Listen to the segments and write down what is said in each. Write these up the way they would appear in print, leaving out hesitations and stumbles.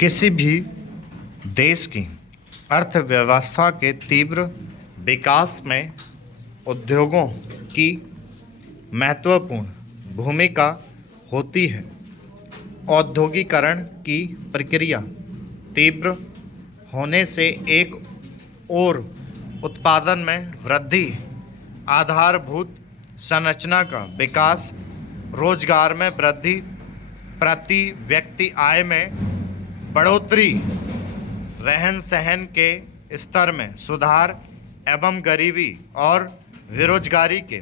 किसी भी देश की अर्थव्यवस्था के तीव्र विकास में उद्योगों की महत्वपूर्ण भूमिका होती है। औद्योगिकरण की प्रक्रिया तीव्र होने से एक और उत्पादन में वृद्धि, आधारभूत संरचना का विकास, रोजगार में वृद्धि, प्रति व्यक्ति आय में बढ़ोतरी, रहन सहन के स्तर में सुधार एवं गरीबी और बेरोजगारी के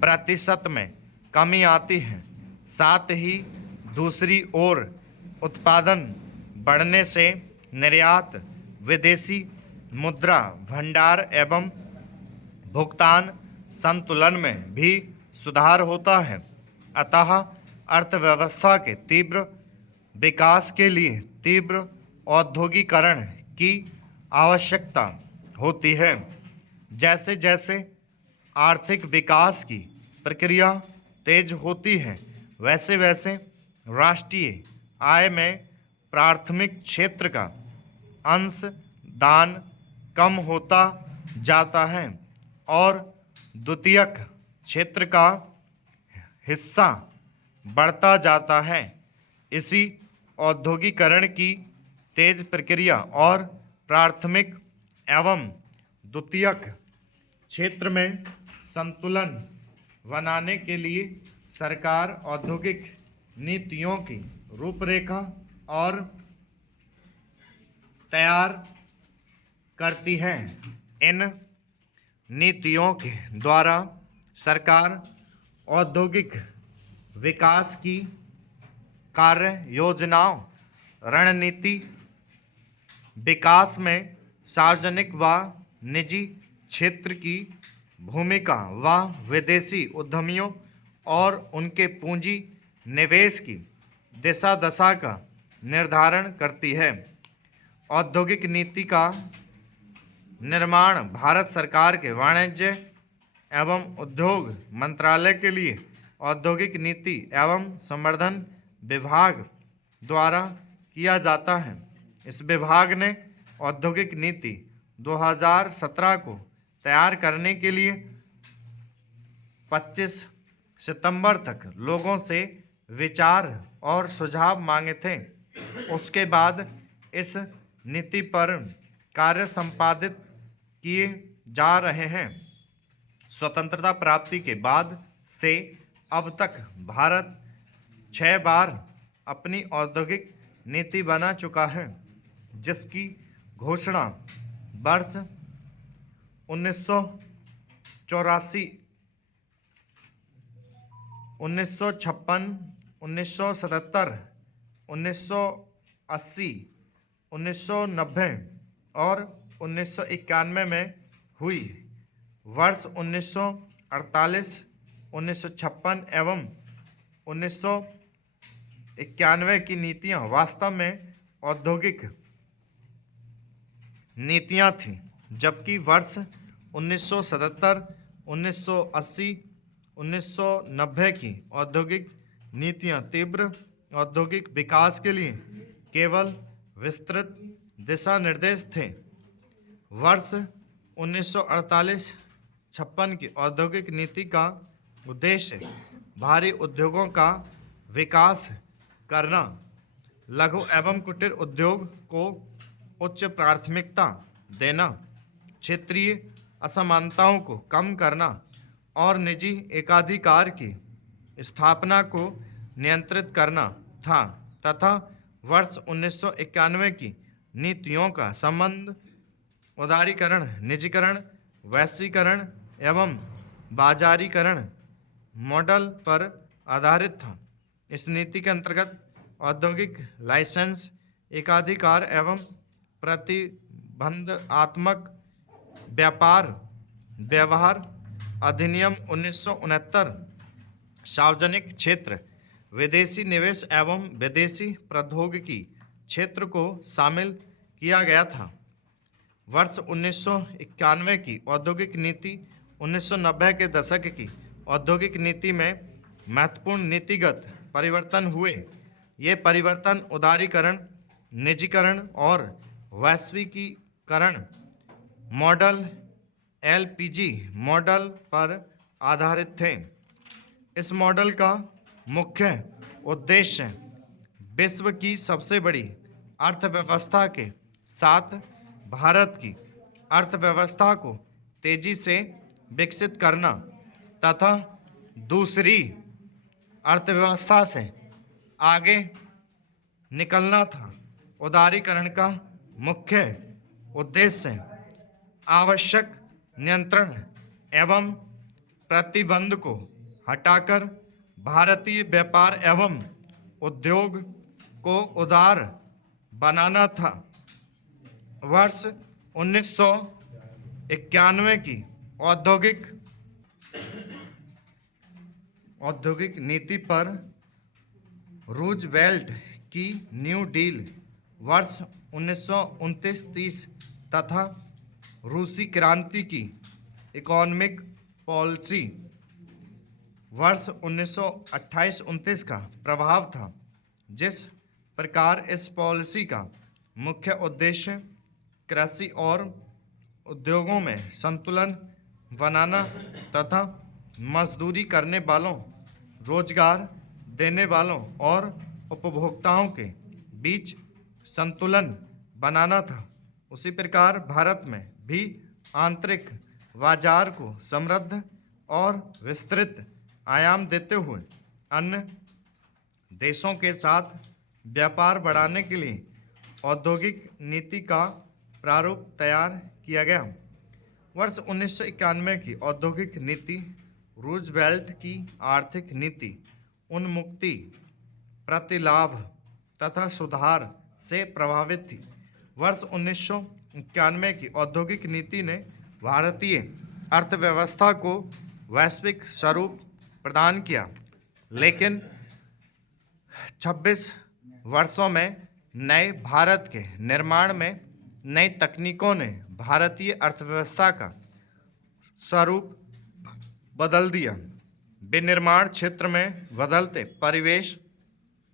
प्रतिशत में कमी आती है। साथ ही दूसरी ओर उत्पादन बढ़ने से निर्यात, विदेशी मुद्रा भंडार एवं भुगतान संतुलन में भी सुधार होता है। अतः अर्थव्यवस्था के तीव्र विकास के लिए तीव्र औद्योगिकरण की आवश्यकता होती है। जैसे जैसे आर्थिक विकास की प्रक्रिया तेज होती है, वैसे वैसे राष्ट्रीय आय में प्राथमिक क्षेत्र का अंश दान कम होता जाता है और द्वितीयक क्षेत्र का हिस्सा बढ़ता जाता है। इसी औद्योगिकरण की तेज प्रक्रिया और प्राथमिक एवं द्वितीयक क्षेत्र में संतुलन बनाने के लिए सरकार औद्योगिक नीतियों की रूपरेखा और तैयार करती है। इन नीतियों के द्वारा सरकार औद्योगिक विकास की कार्य योजनाओं, रणनीति, विकास में सार्वजनिक व निजी क्षेत्र की भूमिका व विदेशी उद्यमियों और उनके पूंजी निवेश की दिशा दशा का निर्धारण करती है। औद्योगिक नीति का निर्माण भारत सरकार के वाणिज्य एवं उद्योग मंत्रालय के लिए औद्योगिक नीति एवं संवर्धन विभाग द्वारा किया जाता है। इस विभाग ने औद्योगिक नीति 2017 को तैयार करने के लिए 25 सितंबर तक लोगों से विचार और सुझाव मांगे थे। उसके बाद इस नीति पर कार्य संपादित किए जा रहे हैं। स्वतंत्रता प्राप्ति के बाद से अब तक भारत 6 बार अपनी औद्योगिक नीति बना चुका है, जिसकी घोषणा वर्ष 1984, 1956, 1977, 1980, 1990 और 1991 में हुई। वर्ष 1948, 1956 एवं 1991 की नीतियां वास्तव में औद्योगिक नीतियां थीं, जबकि वर्ष 1977, 1980, 1990 की औद्योगिक नीतियां तीव्र औद्योगिक विकास के लिए केवल विस्तृत दिशा निर्देश थे। वर्ष 1948-56 की औद्योगिक नीति का उद्देश्य भारी उद्योगों का विकास करना, लघु एवं कुटीर उद्योग को उच्च प्राथमिकता देना, क्षेत्रीय असमानताओं को कम करना और निजी एकाधिकार की स्थापना को नियंत्रित करना था तथा वर्ष 1991 की नीतियों का संबंध उदारीकरण, निजीकरण, वैश्वीकरण एवं बाजारीकरण मॉडल पर आधारित था। इस नीति के अंतर्गत औद्योगिक लाइसेंस, एकाधिकार एवं प्रतिबंधात्मक व्यापार व्यवहार अधिनियम 1969, सार्वजनिक क्षेत्र, विदेशी निवेश एवं विदेशी प्रौद्योगिकी क्षेत्र को शामिल किया गया था। वर्ष 1991 की औद्योगिक नीति 1990 के दशक की औद्योगिक नीति में महत्वपूर्ण नीतिगत परिवर्तन हुए। ये परिवर्तन उदारीकरण, निजीकरण और वैश्विकीकरण मॉडल एलपीजी मॉडल पर आधारित थे। इस मॉडल का मुख्य उद्देश्य विश्व की सबसे बड़ी अर्थव्यवस्था के साथ भारत की अर्थव्यवस्था को तेजी से विकसित करना तथा दूसरी अर्थव्यवस्था से आगे निकलना था। उदारीकरण का मुख्य उद्देश्य आवश्यक नियंत्रण एवं प्रतिबंध को हटाकर भारतीय व्यापार एवं उद्योग को उदार बनाना था। वर्ष 1991 की औद्योगिक नीति पर रूजवेल्ट की न्यू डील वर्ष 1929-30 तथा रूसी क्रांति की इकोनॉमिक पॉलिसी वर्ष 1928-29 का प्रभाव था। जिस प्रकार इस पॉलिसी का मुख्य उद्देश्य कृषि और उद्योगों में संतुलन बनाना तथा मजदूरी करने वालों, रोजगार देने वालों और उपभोक्ताओं के बीच संतुलन बनाना था, उसी प्रकार भारत में भी आंतरिक बाजार को समृद्ध और विस्तृत आयाम देते हुए अन्य देशों के साथ व्यापार बढ़ाने के लिए औद्योगिक नीति का प्रारूप तैयार किया गया। वर्ष 1991 की औद्योगिक नीति रूजवेल्ट की आर्थिक नीति उन्मुक्ति, प्रतिलाभ तथा सुधार से प्रभावित थी। वर्ष 1991 की औद्योगिक नीति ने भारतीय अर्थव्यवस्था को वैश्विक स्वरूप प्रदान किया, लेकिन 26 वर्षों में नए भारत के निर्माण में नई तकनीकों ने भारतीय अर्थव्यवस्था का स्वरूप बदल दिया। विनिर्माण क्षेत्र में बदलते परिवेश,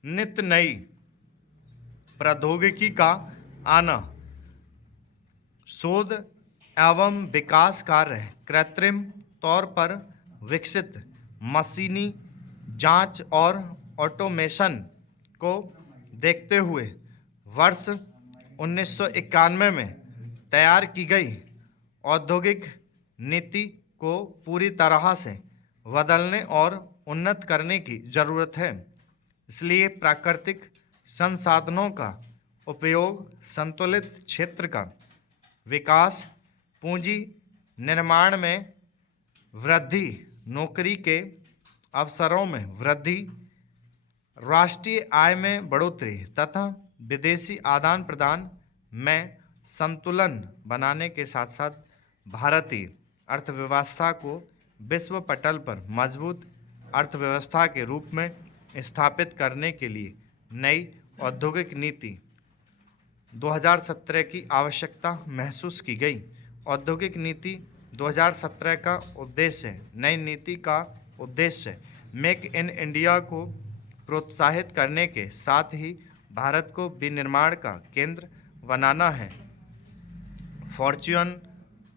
नित्य नई प्रौद्योगिकी का आना, शोध एवं विकास कार्य, कृत्रिम तौर पर विकसित मशीनी जांच और ऑटोमेशन को देखते हुए वर्ष 1991 में तैयार की गई औद्योगिक नीति को पूरी तरह से बदलने और उन्नत करने की ज़रूरत है। इसलिए प्राकृतिक संसाधनों का उपयोग, संतुलित क्षेत्र का विकास, पूंजी निर्माण में वृद्धि, नौकरी के अवसरों में वृद्धि, राष्ट्रीय आय में बढ़ोतरी तथा विदेशी आदान प्रदान में संतुलन बनाने के साथ साथ भारतीय अर्थव्यवस्था को विश्व पटल पर मजबूत अर्थव्यवस्था के रूप में स्थापित करने के लिए नई औद्योगिक नीति 2017 की आवश्यकता महसूस की गई। औद्योगिक नीति 2017 का उद्देश्य, नई नीति का उद्देश्य मेक इन इंडिया को प्रोत्साहित करने के साथ ही भारत को विनिर्माण का केंद्र बनाना है। फॉर्च्यून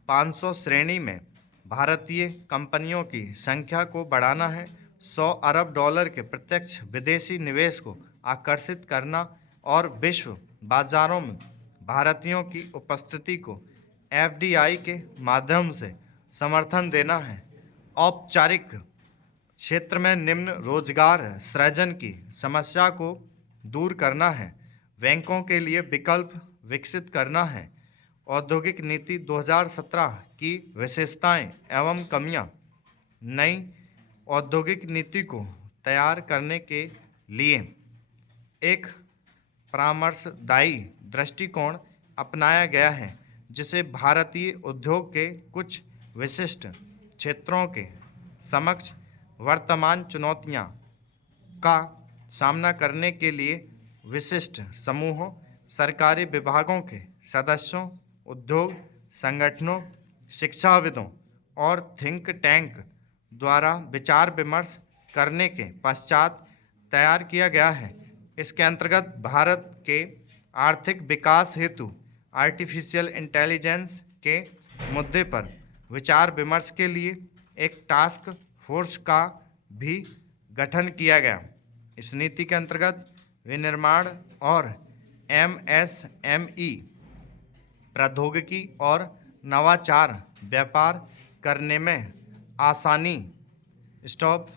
500 श्रेणी में भारतीय कंपनियों की संख्या को बढ़ाना है। $100 अरब के प्रत्यक्ष विदेशी निवेश को आकर्षित करना और विश्व बाजारों में भारतीयों की उपस्थिति को FDI के माध्यम से समर्थन देना है। औपचारिक क्षेत्र में निम्न रोजगार सृजन की समस्या को दूर करना है। बैंकों के लिए विकल्प विकसित करना है। औद्योगिक नीति 2017 की विशेषताएं एवं कमियां। नई औद्योगिक नीति को तैयार करने के लिए एक परामर्शदायी दृष्टिकोण अपनाया गया है, जिसे भारतीय उद्योग के कुछ विशिष्ट क्षेत्रों के समक्ष वर्तमान चुनौतियां का सामना करने के लिए विशिष्ट समूहों, सरकारी विभागों के सदस्यों, उद्योग संगठनों, शिक्षाविदों और थिंक टैंक द्वारा विचार विमर्श करने के पश्चात तैयार किया गया है। इसके अंतर्गत भारत के आर्थिक विकास हेतु आर्टिफिशियल इंटेलिजेंस के मुद्दे पर विचार विमर्श के लिए एक टास्क फोर्स का भी गठन किया गया। इस नीति के अंतर्गत विनिर्माण और एमएसएमई प्रौद्योगिकी और नवाचार व्यापार करने में आसानी स्टॉप